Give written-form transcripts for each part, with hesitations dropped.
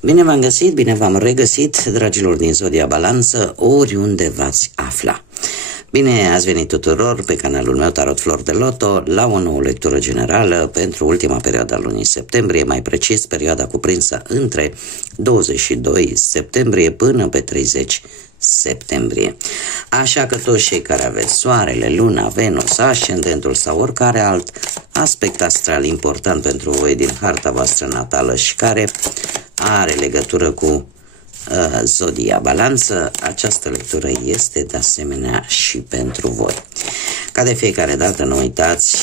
Bine v-am găsit, bine v-am regăsit, dragilor din Zodia Balanță, oriunde v-ați afla. Bine ați venit tuturor pe canalul meu Tarot Flor de Loto la o nouă lectură generală pentru ultima perioadă a lunii septembrie, mai precis perioada cuprinsă între 22 septembrie până pe 30 septembrie. Așa că toți cei care aveți Soarele, Luna, Venus, Ascendentul sau oricare alt aspect astral important pentru voi din harta voastră natală și care are legătură cu Zodia Balanță, această lectură este de asemenea și pentru voi. Ca de fiecare dată, nu uitați,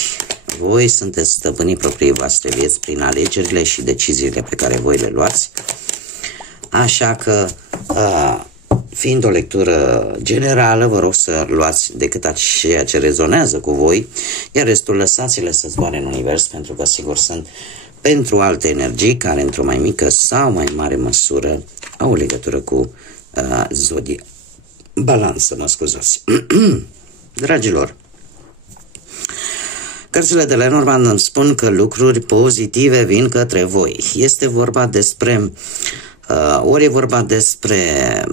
voi sunteți stăpânii propriei voastre vieți prin alegerile și deciziile pe care voi le luați. Așa că, fiind o lectură generală, vă rog să luați decât ceea ce rezonează cu voi, iar restul lăsați-le să zboare în univers, pentru că sigur sunt pentru alte energii care într-o mai mică sau mai mare măsură au o legătură cu Zodia Balanță, mă scuzați. Dragilor, cărțile de Lenormand îmi spun că lucruri pozitive vin către voi. Este vorba despre, ori e vorba despre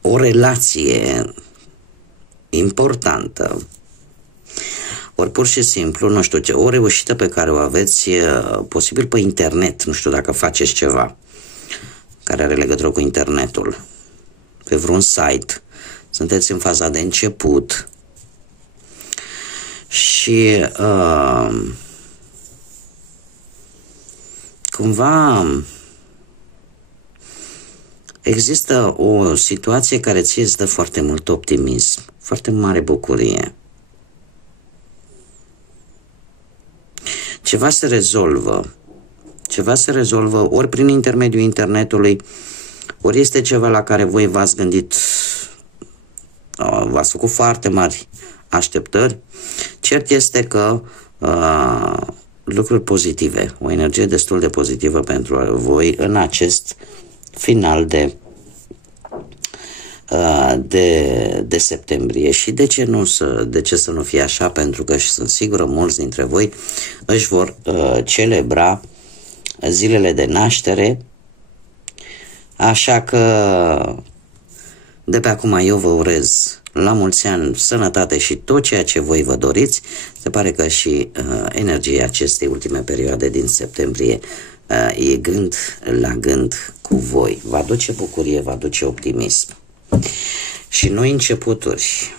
o relație importantă, ori pur și simplu, nu știu ce, o reușită pe care o aveți posibil pe internet, nu știu dacă faceți ceva care are legătură cu internetul, pe vreun site, sunteți în faza de început și cumva există o situație care ție îți dă foarte mult optimism, foarte mare bucurie. Ceva se rezolvă. Ceva se rezolvă ori prin intermediul internetului, ori este ceva la care voi v-ați gândit, v-ați făcut foarte mari așteptări. Cert este că lucruri pozitive, o energie destul de pozitivă pentru voi în acest final de septembrie. Și de ce să nu fie așa? Pentru că sunt sigură mulți dintre voi își vor celebra zilele de naștere, așa că de pe acum eu vă urez la mulți ani sănătate și tot ceea ce voi vă doriți. Se pare că și energia acestei ultime perioade din septembrie e gând la gând cu voi. Vă aduce bucurie, vă aduce optimism și noi începuturi.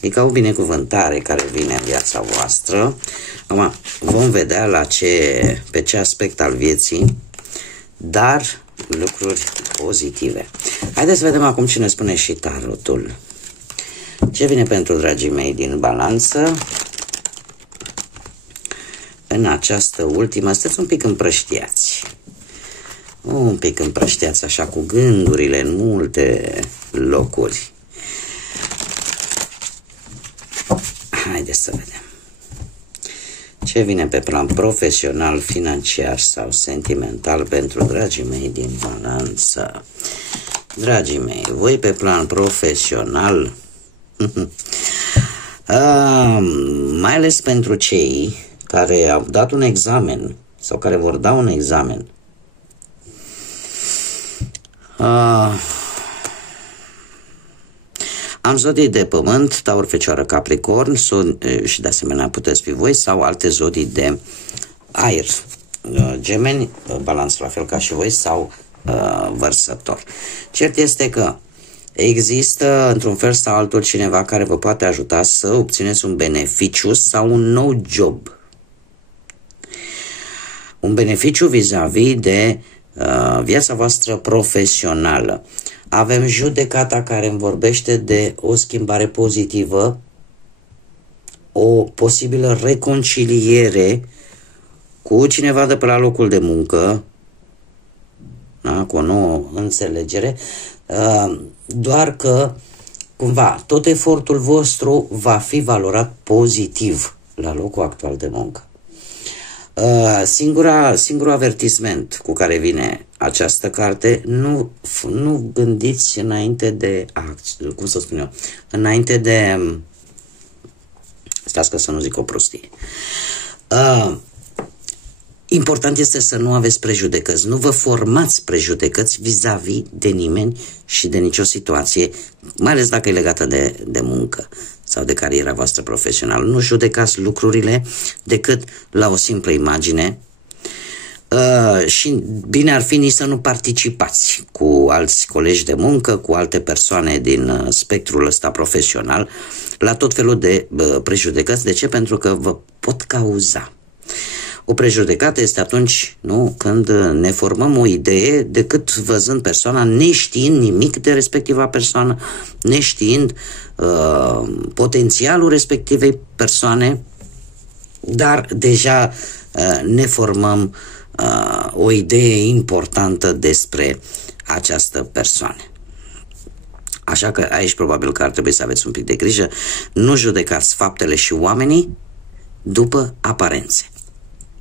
E ca o binecuvântare care vine în viața voastră. Acum vom vedea pe ce aspect al vieții, dar lucruri pozitive. Haideți să vedem acum ce ne spune și tarotul. Ce vine pentru dragii mei din Balanță în această ultimă? Sunteți un pic împrăștiați. Un pic împrăștiați așa cu gândurile în multe locuri. Haideți să vedem. Ce vine pe plan profesional, financiar sau sentimental pentru dragii mei din Balanță? Dragii mei, voi pe plan profesional, mai ales pentru cei care au dat un examen sau care vor da un examen, am zodii de pământ, Taur, Fecioară, Capricorn și de asemenea puteți fi voi sau alte zodii de aer, Gemeni, Balanță la fel ca și voi sau Vărsător. Cert este că există într-un fel sau altul cineva care vă poate ajuta să obțineți un beneficiu sau un nou job. Un beneficiu vis-a-vis de viața voastră profesională. Avem judecata care îmi vorbește de o schimbare pozitivă, o posibilă reconciliere cu cineva de pe la locul de muncă, da? Cu o nouă înțelegere, doar că cumva tot efortul vostru va fi valorat pozitiv la locul actual de muncă. Singurul avertisment cu care vine această carte, nu gândiți înainte de cum să spun eu, înainte de, stați că să nu zic o prostie, Important este să nu aveți prejudecăți, nu vă formați prejudecăți vis-a-vis de nimeni și de nicio situație, mai ales dacă e legată de muncă sau de cariera voastră profesională. Nu judecați lucrurile decât la o simplă imagine și bine ar fi nici să nu participați cu alți colegi de muncă, cu alte persoane din spectrul ăsta profesional la tot felul de prejudecăți. De ce? Pentru că vă pot cauza. O prejudecată este atunci, nu, când ne formăm o idee decât văzând persoana, neștiind nimic de respectiva persoană, neștiind potențialul respectivei persoane, dar deja ne formăm o idee importantă despre această persoană. Așa că aici probabil că ar trebui să aveți un pic de grijă. Nu judecați faptele și oamenii după aparențe.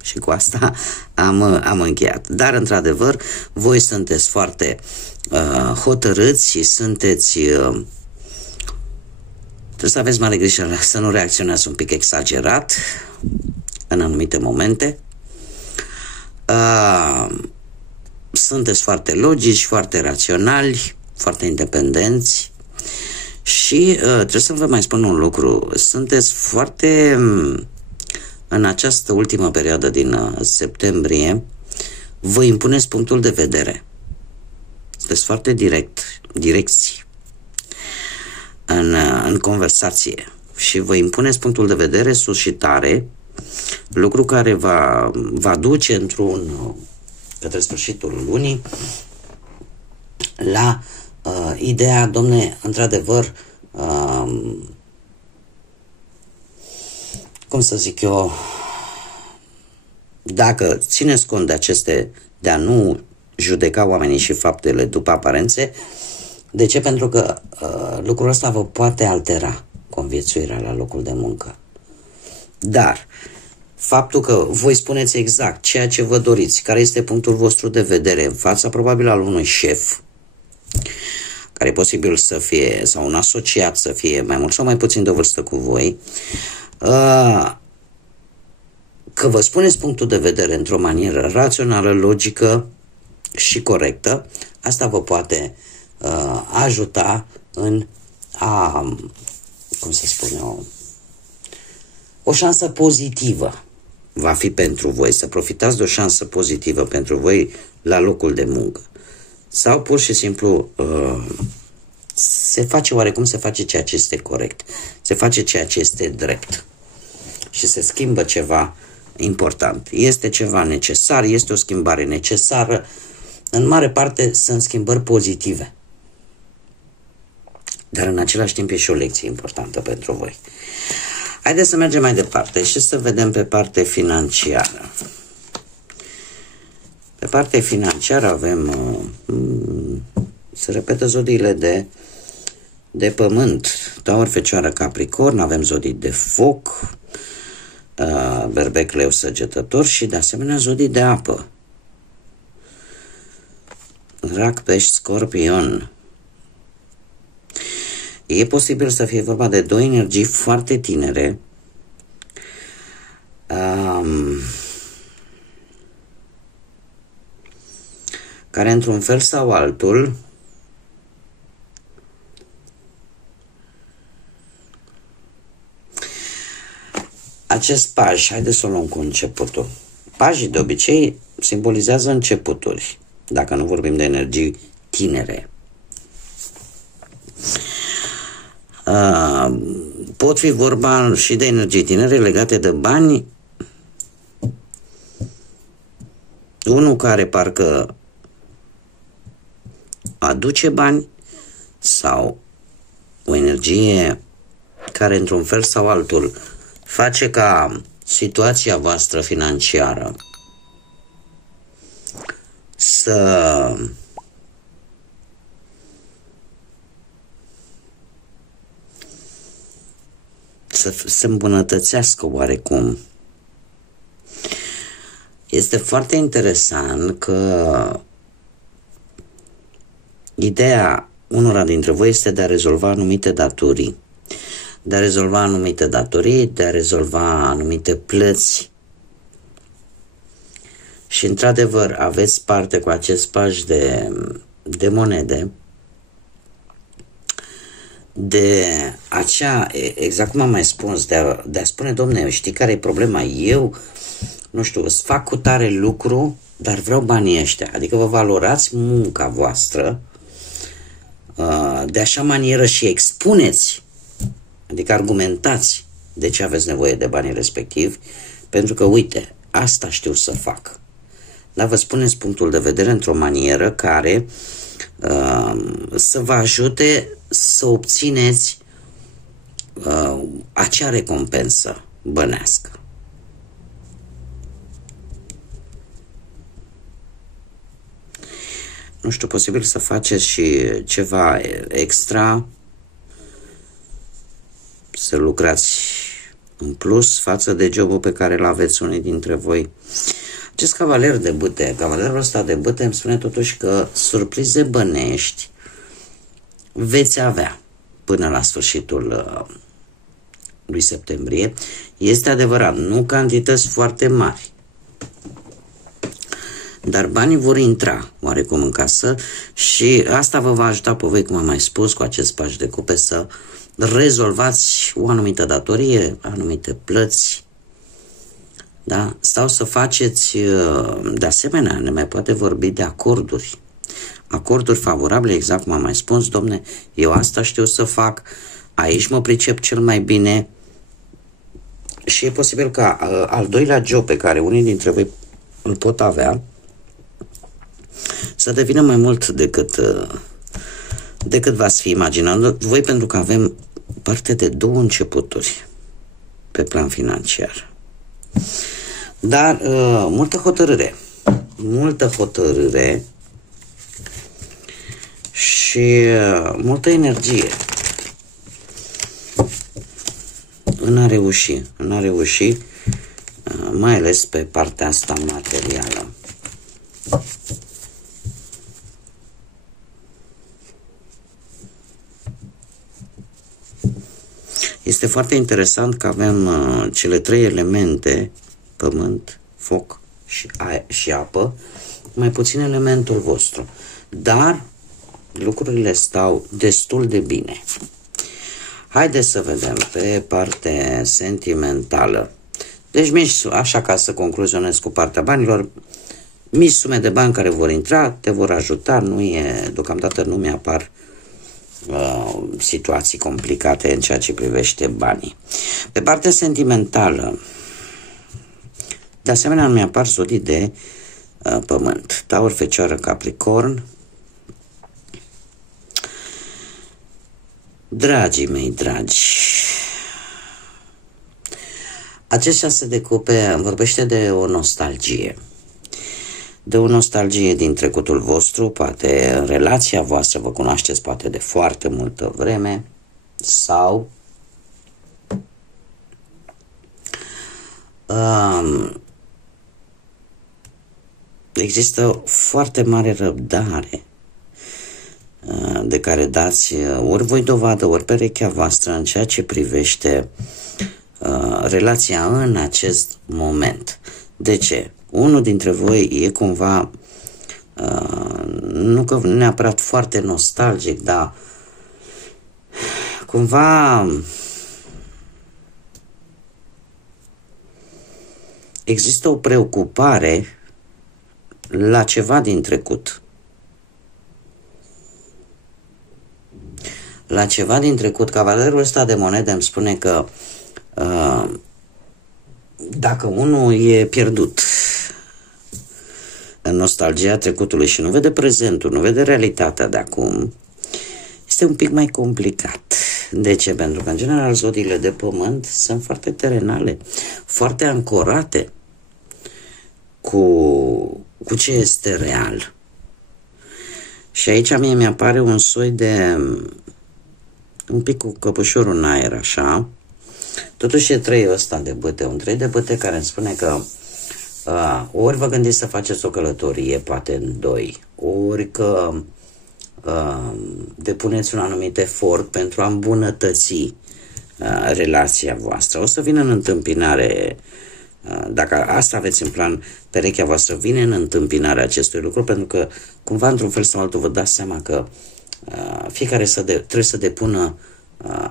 Și cu asta am încheiat. Dar, într-adevăr, voi sunteți foarte hotărâți și sunteți... trebuie să aveți mare grijă să nu reacționați un pic exagerat în anumite momente. Sunteți foarte logici, foarte raționali, foarte independenți și trebuie să vă mai spun un lucru. Sunteți foarte... În această ultimă perioadă din septembrie, vă impuneți punctul de vedere. Sunteți foarte direcți în conversație și vă impuneți punctul de vedere sus și tare, lucru care va duce către sfârșitul lunii la ideea, domne, într-adevăr, cum să zic eu, dacă țineți cont de a nu judeca oamenii și faptele după aparențe, de ce? Pentru că lucrul ăsta vă poate altera conviețuirea la locul de muncă. Dar faptul că voi spuneți exact ceea ce vă doriți, care este punctul vostru de vedere în fața probabil al unui șef, care e posibil să fie, sau un asociat să fie mai mult sau mai puțin de vârstă cu voi, că vă spuneți punctul de vedere într-o manieră rațională, logică și corectă, asta vă poate ajuta în cum să spun eu, o șansă pozitivă va fi pentru voi, să profitați de o șansă pozitivă pentru voi la locul de muncă. Sau pur și simplu se face ceea ce este corect, se face ceea ce este drept și se schimbă ceva important. Este ceva necesar, este o schimbare necesară, în mare parte sunt schimbări pozitive. Dar în același timp e și o lecție importantă pentru voi. Haideți să mergem mai departe și să vedem pe partea financiară. Pe partea financiară avem, se repetă zodiile de pământ, Taur, Fecioară, Capricorn, avem zodii de foc, Berbec, Leu, Săgetător și de asemenea zodii de apă, Rac, Pești, Scorpion. E posibil să fie vorba de două energii foarte tinere, care într-un fel sau altul acest paj, haideți să o luăm cu începutul. Pajii de obicei simbolizează începuturi, dacă nu vorbim de energii tinere. Pot fi vorba și de energii tinere legate de bani. Unul care parcă aduce bani sau o energie care într-un fel sau altul face ca situația voastră financiară să se îmbunătățească oarecum. Este foarte interesant că ideea unora dintre voi este de a rezolva anumite datorii, de a rezolva anumite plăți și într-adevăr aveți parte cu acest paj de monede, de acea, exact cum am mai spus, de a spune, domne, știi care e problema? Eu, nu știu, îți fac cu tare lucru, dar vreau banii ăștia. Adică vă valorați munca voastră de așa manieră și expuneți, adică argumentați de ce aveți nevoie de banii respectivi, pentru că, uite, asta știu să fac. Dar vă spuneți punctul de vedere într-o manieră care să vă ajute să obțineți acea recompensă bănească. Nu știu, posibil să faceți și ceva extra, să lucrați în plus față de jobul pe care îl aveți unii dintre voi. Acest cavaler de bâte, cavalerul ăsta de bâte îmi spune totuși că surprize bănești veți avea până la sfârșitul lui septembrie. Este adevărat, nu cantități foarte mari, dar banii vor intra oarecum în casă și asta vă va ajuta pe voi, cum am mai spus, cu acest paj de cupe să rezolvați o anumită datorie, anumite plăți, da? Sau să faceți, de asemenea, ne mai poate vorbi de acorduri. Acorduri favorabile, exact cum am mai spus, domne, eu asta știu să fac, aici mă pricep cel mai bine și e posibil ca al doilea job pe care unii dintre voi îl pot avea să devină mai mult decât v-ați fi imaginat voi, pentru că avem parte de două începuturi pe plan financiar. Dar multă hotărâre și multă energie în a reuși, mai ales pe partea asta materială. Este foarte interesant că avem cele trei elemente, pământ, foc și apă, mai puțin elementul vostru. Dar lucrurile stau destul de bine. Haideți să vedem pe partea sentimentală. Deci mici, așa ca să concluzionez cu partea banilor, mici sume de bani care vor intra, te vor ajuta, deocamdată nu mi-apar situații complicate în ceea ce privește banii. Pe partea sentimentală, de asemenea, mi apar zodii de pământ, Taur, Fecioară, Capricorn. Dragii mei dragi, acest 6 de cupe vorbește de o nostalgie. De o nostalgie din trecutul vostru, poate în relația voastră vă cunoașteți poate de foarte multă vreme, sau există foarte mare răbdare de care dați ori voi dovadă, ori perechea voastră în ceea ce privește relația în acest moment. De ce? Unul dintre voi e cumva, nu că neapărat foarte nostalgic, dar cumva există o preocupare la ceva din trecut. La ceva din trecut, cavalerul ăsta de monede îmi spune că dacă unul e pierdut în nostalgia trecutului și nu vede prezentul, nu vede realitatea de acum, este un pic mai complicat. De ce? Pentru că, în general, zodiile de pământ sunt foarte terenale, foarte ancorate cu ce este real. Și aici mie mi-apare un soi de un pic cu căpușorul în aer, așa. Totuși e treiul ăsta de bâte, un trei de bâte care îmi spune că ori vă gândiți să faceți o călătorie, poate în doi, ori că depuneți un anumit efort pentru a îmbunătăți relația voastră. O să vină în întâmpinare Dacă asta aveți în plan, perechea voastră vine în întâmpinarea acestui lucru, pentru că cumva într-un fel sau altul vă dați seama că fiecare trebuie să depună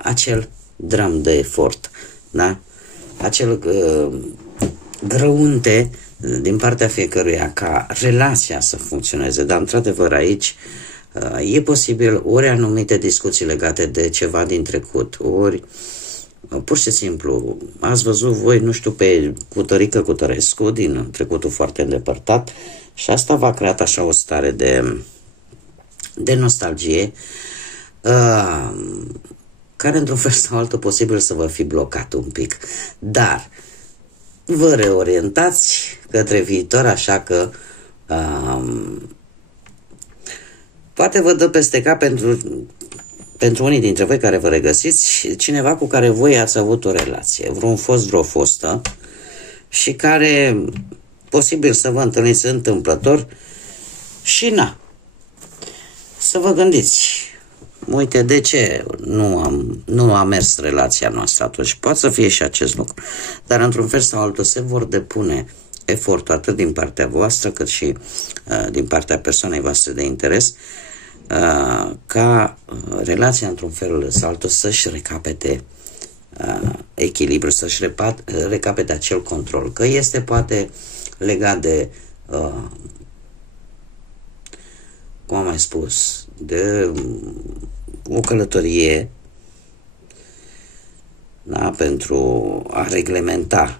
acel dram de efort, da? Acel grăunte din partea fiecăruia ca relația să funcționeze. Dar într-adevăr aici e posibil ori anumite discuții legate de ceva din trecut, ori pur și simplu ați văzut voi, nu știu, pe Cutărică Cutărescu din trecutul foarte îndepărtat și asta v-a creat așa o stare de nostalgie care într-un fel sau altul posibil să vă fi blocat un pic. Dar vă reorientați către viitor, așa că poate vă dă peste cap pentru unii dintre voi care vă regăsiți, cineva cu care voi ați avut o relație, vreun fost, vreo fostă, și care posibil să vă întâlniți întâmplător și să vă gândiți, uite, de ce nu a mers relația noastră atunci? Poate să fie și acest lucru, dar într-un fel sau altul se vor depune efortul atât din partea voastră cât și din partea persoanei voastre de interes ca relația într-un fel sau altul să-și recapete echilibru, să-și recapete acel control, că este poate legat de cum am mai spus, de o călătorie, da, pentru a reglementa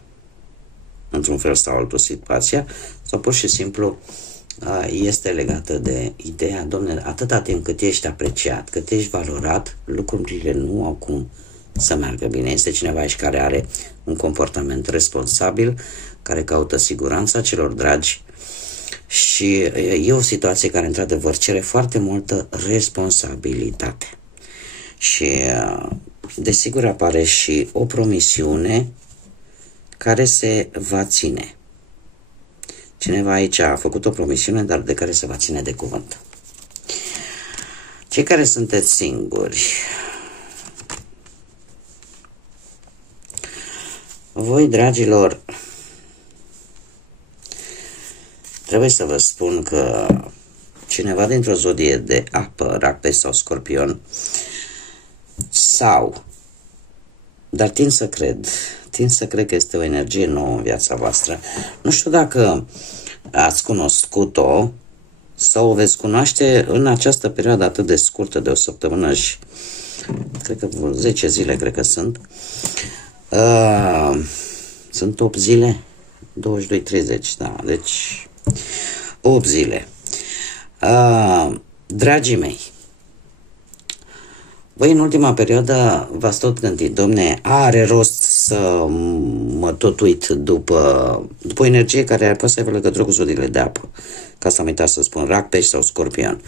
într-un fel sau altul situația, sau pur și simplu este legată de ideea, domnule, atâta timp cât ești apreciat, cât ești valorat, lucrurile nu au cum să meargă bine. Este cineva aici care are un comportament responsabil, care caută siguranța celor dragi și e o situație care într-adevăr cere foarte multă responsabilitate. Și desigur apare și o promisiune care se va ține. Cineva aici a făcut o promisiune, dar de care se va ține de cuvânt. Cei care sunteți singuri, voi, dragilor, trebuie să vă spun că cineva dintr-o zodie de apă, Rac, Pești sau Scorpion, dar tind să cred că este o energie nouă în viața voastră. Nu știu dacă ați cunoscut-o sau o veți cunoaște în această perioadă atât de scurtă, de o săptămână și cred că 10 zile, cred că sunt. Sunt 8 zile? 22-30, da, deci 8 zile. Dragii mei, voi în ultima perioadă v-ați tot gândit, domne, are rost să mă tot uit după o energie care ar putea să aibă legătură cu zodiile de apă, ca să am uitat să spun Rac, Pești sau Scorpion.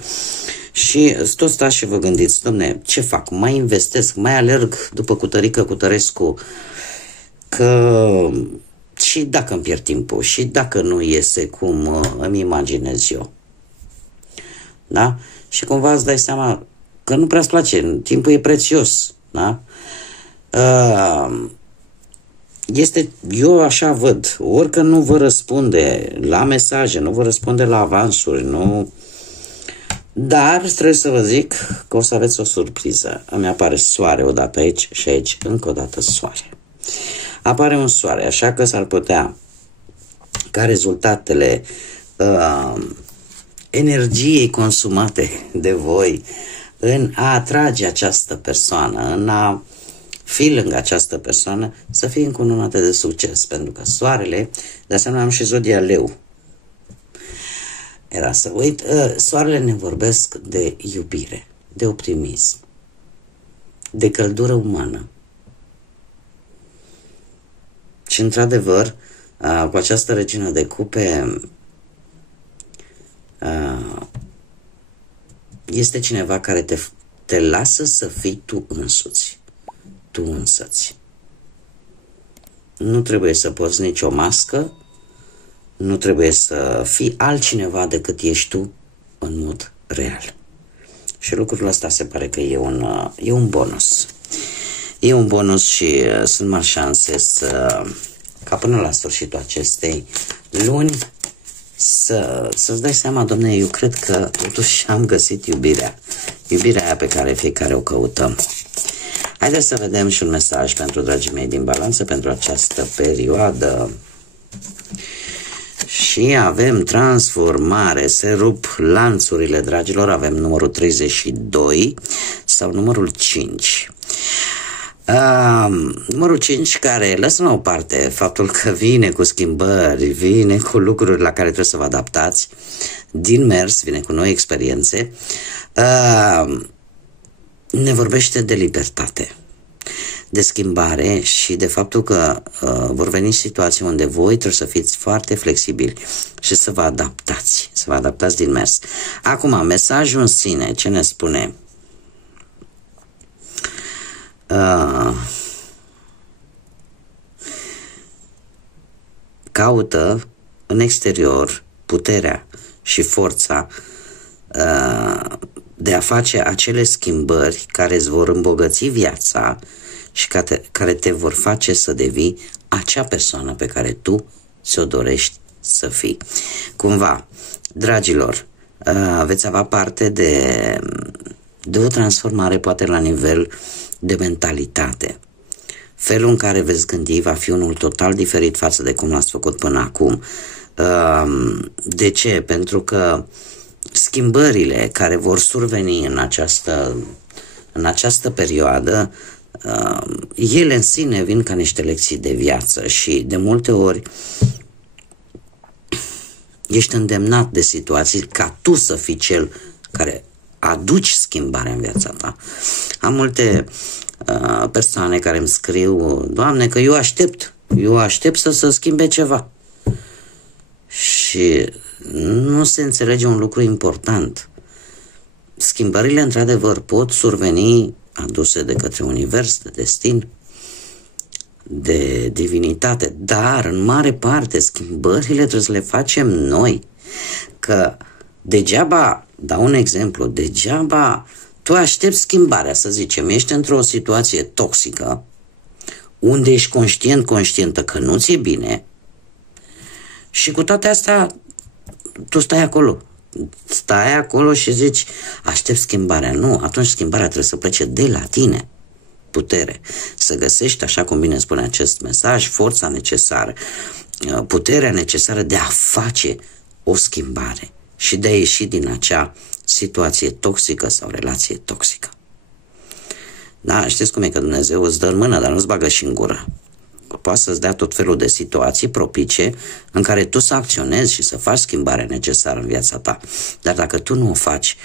Și tot stați și vă gândiți, domne, ce fac? Mai investesc, mai alerg după Cutărică Cutărescu, că și dacă îmi pierd timpul, și dacă nu iese cum îmi imaginez eu. Da? Și cumva îți dai seama că nu prea-ți place, timpul e prețios, da? Eu așa văd, orică nu vă răspunde la mesaje, nu vă răspunde la avansuri, nu... Dar trebuie să vă zic că o să aveți o surpriză. Îmi apare soare odată aici și aici încă o dată soare. Apare un soare, așa că s-ar putea ca rezultatele energiei consumate de voi în a atrage această persoană, în a fi lângă această persoană, să fie încununate de succes, pentru că soarele, de asemenea am și zodia Leu. Era să uit, soarele ne vorbesc de iubire, de optimism, de căldură umană. Și într-adevăr, cu această regină de cupe, este cineva care te lasă să fii tu însuți, tu însăți. Nu trebuie să poți nicio mască, nu trebuie să fii altcineva decât ești tu în mod real. Și lucrul ăsta se pare că e un bonus. E un bonus și sunt mari șanse ca până la sfârșitul acestei luni să-ți dai seama, domne, eu cred că totuși am găsit iubirea aia pe care fiecare o căutăm. Haideți să vedem și un mesaj pentru dragii mei din Balanță pentru această perioadă. Și avem transformare, se rup lanțurile, dragilor, avem numărul 32 sau numărul 5. Numărul 5 care lăsă la o parte faptul că vine cu schimbări, vine cu lucruri la care trebuie să vă adaptați, din mers, vine cu noi experiențe, ne vorbește de libertate, de schimbare și de faptul că vor veni situații unde voi trebuie să fiți foarte flexibili și să vă adaptați din mers. Acum, mesajul în sine, ce ne spune? Caută în exterior puterea și forța de a face acele schimbări care îți vor îmbogăți viața și care te vor face să devii acea persoană pe care tu ți-o dorești să fii. Cumva, dragilor, veți avea parte de o transformare poate la nivel de mentalitate. Felul în care veți gândi va fi unul total diferit față de cum l-ați făcut până acum. De ce? Pentru că schimbările care vor surveni în această perioadă, ele în sine vin ca niște lecții de viață și de multe ori ești îndemnat de situații ca tu să fii cel care aduci schimbarea în viața ta. Am multe persoane care îmi scriu: Doamne, că eu aștept să se schimbe ceva. Și nu se înțelege un lucru important. Schimbările, într-adevăr, pot surveni aduse de către univers, de destin, de divinitate, dar, în mare parte, schimbările trebuie să le facem noi. Că degeaba, dau un exemplu, degeaba tu aștepți schimbarea, să zicem, ești într-o situație toxică, unde ești conștientă că nu ți-e bine și cu toate astea tu stai acolo și zici aștept schimbarea. Nu, atunci schimbarea trebuie să plece de la tine. Putere. Să găsești, așa cum bine spune acest mesaj, forța necesară, puterea necesară de a face o schimbare și de a ieși din acea situație toxică sau relație toxică. Da, știți cum e că Dumnezeu îți dă în mână, dar nu-ți bagă și în gură. Poate să-ți dea tot felul de situații propice în care tu să acționezi și să faci schimbarea necesară în viața ta. Dar dacă tu nu o faci,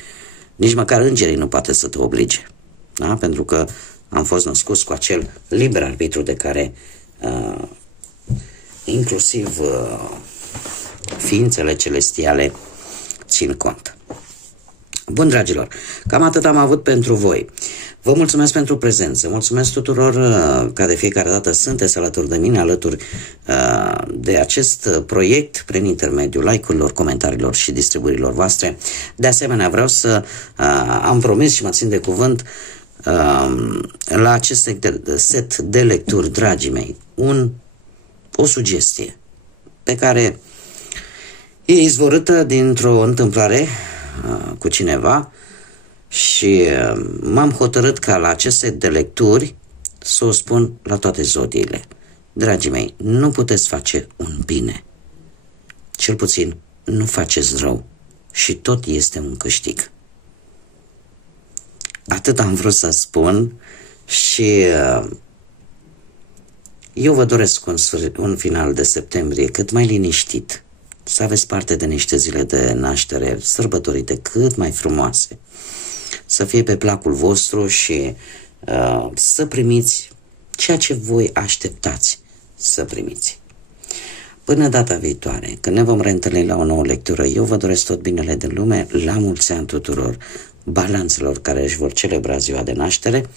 nici măcar îngerii nu poate să te oblige. Da? Pentru că am fost născuți cu acel liber arbitru de care inclusiv ființele celestiale țin cont. Bun, dragilor, cam atât am avut pentru voi. Vă mulțumesc pentru prezență, mulțumesc tuturor că de fiecare dată sunteți alături de mine, alături de acest proiect prin intermediul like-urilor, comentariilor și distribuirilor voastre. De asemenea, vreau să am promis și mă țin de cuvânt la acest set de lecturi, dragii mei, o sugestie pe care e izvorâtă dintr-o întâmplare cu cineva și m-am hotărât ca la acest set de lecturi să o spun la toate zodiile. Dragii mei, nu puteți face un bine, cel puțin nu faceți rău și tot este un câștig. Atât am vrut să spun și eu vă doresc un final de septembrie cât mai liniștit, să aveți parte de niște zile de naștere sărbătorite cât mai frumoase, să fie pe placul vostru și să primiți ceea ce voi așteptați să primiți. Până data viitoare, când ne vom reîntâlni la o nouă lectură, eu vă doresc tot binele din lume, la mulți ani tuturor balanțelor care își vor celebra ziua de naștere,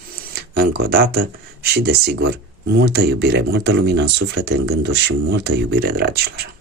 încă o dată și, desigur, multă iubire, multă lumină în suflete, în gânduri și multă iubire, dragilor.